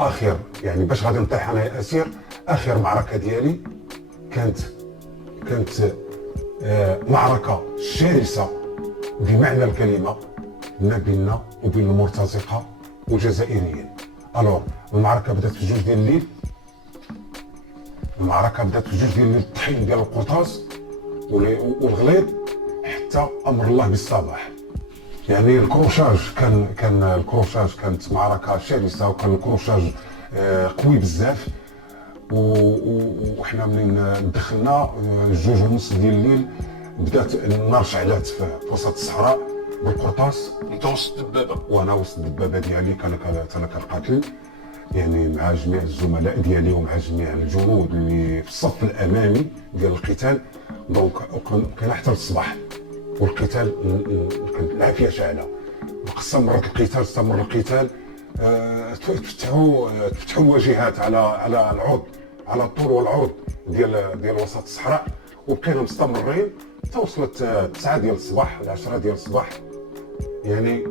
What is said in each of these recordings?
اخر يعني باش غادي نطيح انا يا اسير، اخر معركه ديالي كانت معركه شرسه بمعنى الكلمه ما بيننا وبين المرتزقه والجزائريين. الوغ المعركه بدات في 2 ديال الليل، الطحين ديال القرطاس والغليظ حتى امر الله بالصباح. يعني الكروشاج كان الكروشاج كانت معركه شرسه، وكان الكروشاج قوي بزاف. وحنا منين دخلنا 2:30 ديال الليل بدات النار شعلات في وسط الصحراء بالقرطاس. انت وسط الدبابه وانا وسط الدبابه ديالي انا كنقاتل يعني مع جميع الزملاء ديالي ومع جميع الجنود اللي في الصف الامامي ديال القتال. دونك كان حتى الصباح والقتال كانت العافيه شاعله. استمر القتال، تفتحوا الواجهات على العرض، على الطول والعرض ديال وسط الصحراء، وبقينا مستمرين حتى وصلت 9 ديال الصباح ولا 10 ديال الصباح. يعني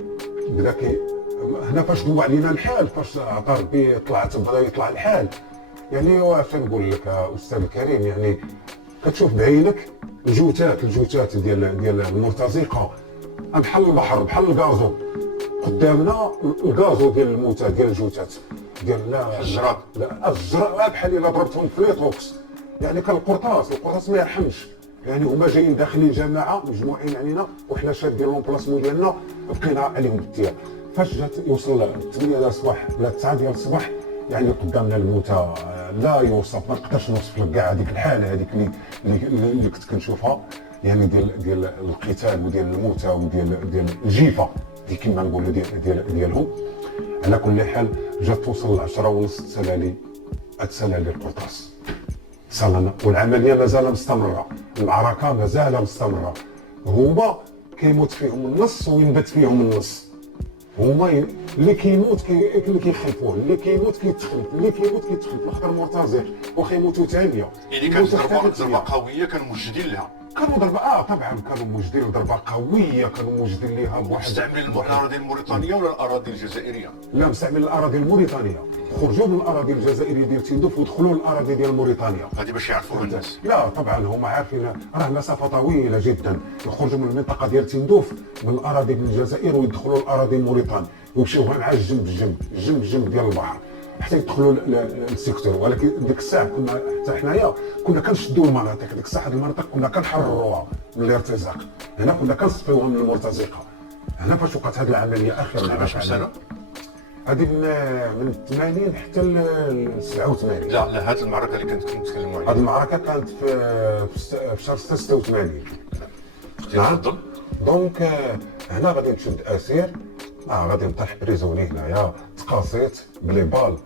بدا هنا فاش دوى علينا الحال، فاش عطا ربي بدا يطلع الحال. يعني واش نقول لك استاذ الكريم، يعني كتشوف بعينك الجوتات ديال المرتزقه بحال البحر، بحال الغازو قدامنا، الغازو ديال الموتى ديال الجوتات ديال الجراد. لا الجراد بحال الا ضربتهم في ليطوكس. يعني كان القرطاس ما يرحمش. يعني هما جايين داخلين جماعه مجموعين علينا، وحنا شادين لومبلاسمون ديالنا بقينا عليهم بالتيار. فاش جات يوصل 8 ديال الصباح ولا 9 ديال الصباح، يعني قدامنا الموتى لا يوصف، ما نقدرش نوصف لك كاع هذيك الحاله هذيك اللي كنت كنشوفها، يعني ديال القتال وديال الموتى وديال الجيفه دي كما نقولوا ديالهم. على كل حال جات توصل 10:30 تسالى القرطاس صلنا، والعمليه مازال مستمره، المعركه مازال مستمره. هما كيموت فيهم النص وينبت فيهم النص. هما اللي كيموت اللي كيخلفوه، اللي كيموت كيتخلف، الاخر مرتزق واخا يموتوا ثانيه. يعني كانت ضربه قويه كانوا موجدين لها. كانوا ضربه طبعا كانوا موجدين ضربه قويه، كانوا موجدين لها بواحد. مستعملين الاراضي الموريتانيه ولا الاراضي الجزائريه؟ لا مستعمل الاراضي الموريتانيه. خرجوا من الاراضي الجزائريه ديال تندوف ودخلوا الاراضي ديال موريتانيا. هذه باش يعرفوها الناس. لا طبعا هما عارفين، راه مسافه طويله جدا يخرجوا من المنطقه ديال تندوف من الاراضي ديال الجزائر ويدخلوا الاراضي الموريتان ويمشيو مع الجنب ديال البحر حتى يدخلوا للسيكتور. ولكن ديك الساعه كنا حتى حنايا كنا كنشدوا المناطق، ديك الساعه المناطق كنا كنحرروها من الارتزاق. هنا كنا كنصفيوها من المرتزقه. هنا فاش وقعت هذه العمليه اخر تقريبا سنه هذه من 80 حتى ل 87. لا هذه المعركه اللي كنت كنتكلموا عليها، هذه المعركه كانت في شهر 86. تفضل. دونك هنا غادي نشد اسير، غادي نطيح بريزوني هنايا. تقاصيت بلي بال،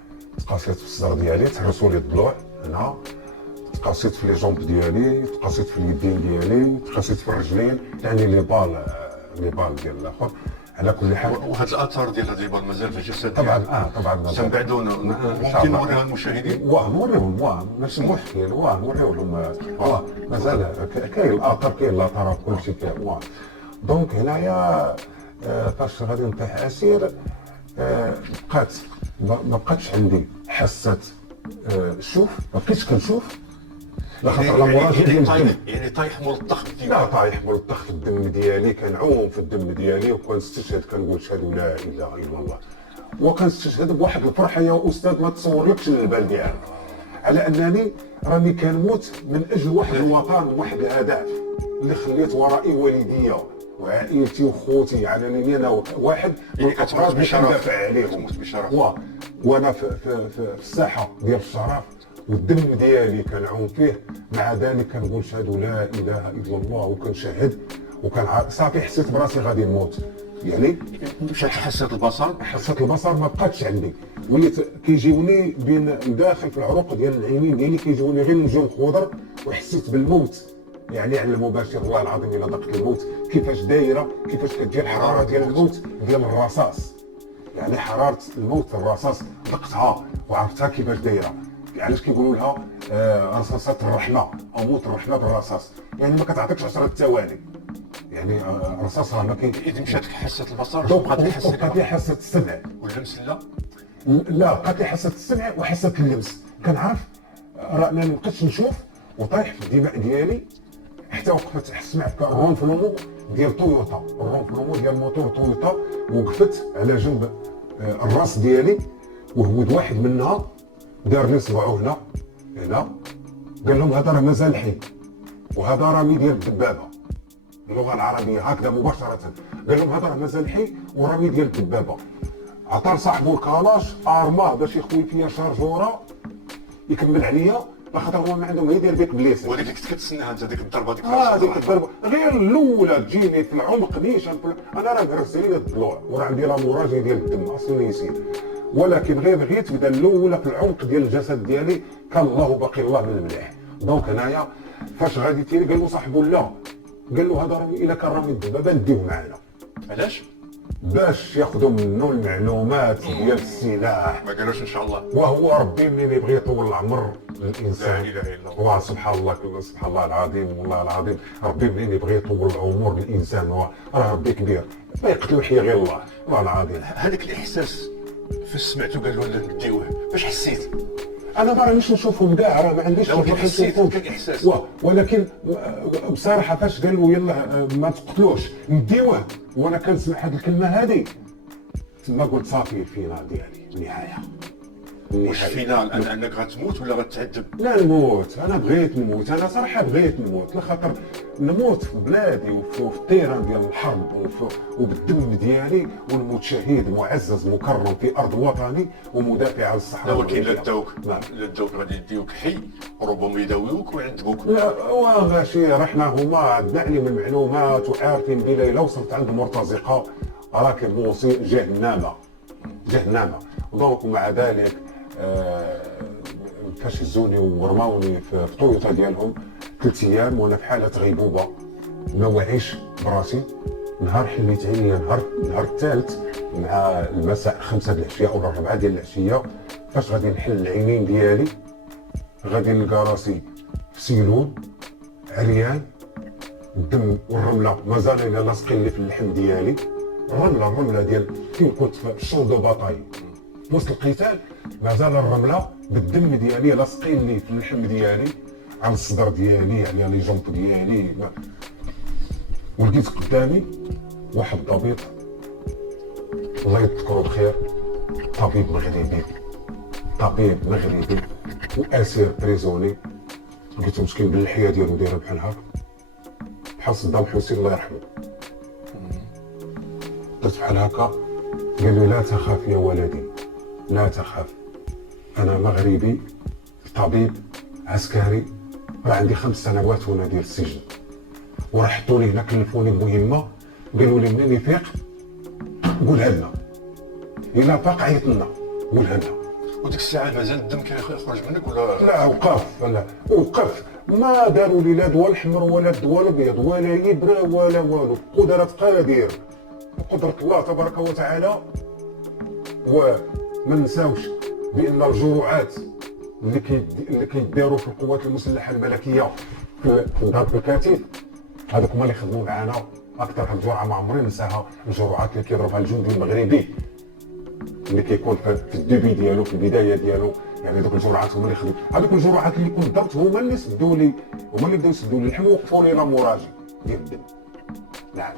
تقاصيت في الصدر ديالي، تحرسوا لي الضلوع هنا، تقاصيت في لي جومب ديالي، تقاصيت في اليدين ديالي، تقاصيت في الرجلين، يعني لي بال ديال الاخر. على كل حال وهاد الاثار ديال هاد البال مازال في الجسد طبعا طبعا تنبعدون. ممكن نوريها للمشاهدين؟ نوريهم ماشي مشكل، نوريو لهم مازال كاين الاثار، كاين الاثار كلشي كاين. دونك هنايا فاش غادي نطيح اسير ما بقاتش عندي حاسه شوف، ما بقيتش كنشوف. لا خاطر لا مراجع يعني طايح ملطخ في لا طايح ملطخ في الدم ديالي، كنعوم في الدم ديالي وكنستشهد، كنقول اشهد لا اله الا الله، وكنستشهد بواحد الفرحه يا استاذ ما تصورلكش البال ديالك، على انني راني كنموت من اجل واحد الوطن، واحد الهدف اللي خليت ورائي والديا وعائلتي وخوتي، على انني انا واحد من الافراد اللي كندافع عليهم وانا في الساحه ديال الشرف، والدم ديالي كنعوم فيه. مع ذلك كنقول اشهد لا اله الا الله، وكنشهد صافي حسيت براسي غادي نموت. يعني مشات حاسه البصر، حاسه البصر ما بقاتش عندي، وليت كيجيوني بين داخل في العروق ديال العينين ديالي كيجيوني غير نجوم خضر، وحسيت بالموت. يعني على المباشر والله العظيم الا ذقت الموت كيفاش دايره، كيفاش كتجي الحراره ديال الموت ديال الرصاص. يعني حراره الموت الرصاص ذقتها وعرفتها كيفاش دايره. علاش كيقولوا لها رصاصات الرحمه او موت الرحمه بالرصاص؟ يعني ما كتعطيكش 10 ثواني. يعني الرصاص راه ما كاين. اذا مشات حاسه البصر بقات لي حاسه السمع واللمس لا. لا بقات لي حاسه السمع وحاسه اللمس، كنعرف راه انا ما بقيتش نشوف وطايح في الدماء ديالي حتى وقفت سمعت الرون فلومو ديال تويوتا، الرون فلومو ديال موتور تويوتا، وقفت على جنب الراس ديالي وهود واحد منها دار لي صبعو هنا قال لهم هذا راه مازال حي وهذا رامي ديال الدبابه باللغه العربيه هكذا مباشره، قال لهم هذا راه مازال حي ورامي ديال الدبابه. عطى لصاحبو الكالاش ارماه باش يخوي فيا شارجوره يكمل عليا، لاخاطر هو ما عندهم هي ديال بيك بليسي. وهذيك اللي كنت كتسناها انت ديك الضربه ديك ديك الضربه غير الاولى تجيني في العمق نيشان، انا راه هرس لي الضلوع وراه عندي لاموراجي ديال الدم اصلا نيسير، ولكن غير تبدا الاولى في العمق ديال الجسد ديالي كان الله باقي الله من المليح. دونك هنايا فاش غادي تيري قال له صاحبو لا، قال له هذا راه الا كان رامي الدبابه نديوه معنا. علاش؟ باش ياخذوا منه المعلومات ديال السلاح. ما قالوش ان شاء الله. وهو ربي منين يبغي يطول العمر الانسان، لا اله الا الله. سبحان الله سبحان الله العظيم والله العظيم، ربي منين يبغي يطول العمر الانسان راه ربي كبير، ما يقتلو يحيى غير الله والله العظيم. هذاك الاحساس فاش سمعتو قالوا لنا نديوه باش حسيت؟ انا ما رانيش نشوفهم كاع، راه ما عنديش ولكن حسيت كان احساس. ولكن بصراحه فاش قالوا يلا ما تقتلوش نديوه وانا كنسمع هذه الكلمه هذه تما قلت صافي الفينال ديالي النهايه. واش فينال انك غتموت ولا غتعذب؟ لا نموت، انا بغيت نموت، انا صراحه بغيت نموت لخاطر نموت في بلادي وفي التيران ديال الحرب وبالدم ديالي، ونموت شهيد معزز مكرم في ارض وطني ومدافع عن الصحراء. لا ولكن لا داوك غادي يديوك حي وربما يداويوك ويعذبوك. لا وغاشي رحنا هما عندنا علم المعلومات وعارفين بلي الا وصلت عند مرتزقه راك موصي جهنم. دونك ومع ذلك فاش هزوني ورماوني في طويطه ديالهم 3 ايام وانا في حاله غيبوبه ما واعيش براسي. نهار حليت عيني نهار الثالث مع المساء 5 د العشيه او 4 ديال العشيه، فاش غادي نحل العينين ديالي غادي نلقى راسي في سيلون عريان، الدم والرمله مازال لاصقين لي في اللحم ديالي، الرمله ديال فين كنت في الشوط دو باطاي وسط القتال، مازال الرمله بالدم ديالي لاصقين لي في اللحم ديالي على الصدر ديالي على لي جونب ديالي. ولقيت قدامي واحد الضبيط الله يذكره بخير، طبيب مغربي واسير بريزوني، لقيتو مسكين باللحيه ديالو دايره بحال هكا بحال صدام حسين الله يرحمه. درت بحال هكا قال لي لا تخاف يا ولدي لا تخاف، انا مغربي طبيب عسكري راه عندي 5 سنوات وانا ديال السجن، وراه حطوني هنا كلفوني بمهمه قالوا لي منين يفيق قولها لنا، الا فاق عيط لنا قولها لنا. وديك الساعه مازال الدم كيخرج منك ولا لا وقف ما داروا لي لا دواء الحمر ولا الدواء الابيض ولا ابره ولا والو، قدره قادر قدره الله تبارك وتعالى. وما نساوش بان الجرعات اللي كيداروا في القوات المسلحه الملكيه في ضرب الكتيف هذوك هما اللي خدموا معنا اكثر. هاد الجرعه ما عمري ننساها، الجرعات اللي كيضربها الجندي المغربي اللي كيكون في الدبي ديالو في البدايه ديالو، يعني هذوك الجرعات هما اللي خدموا. هذوك الجرعات اللي كنت درت هما اللي سدوا لي، هما اللي بداو يسدوا لي اللحم ووقفوا لي لاموراجي ديال الدم. نعم.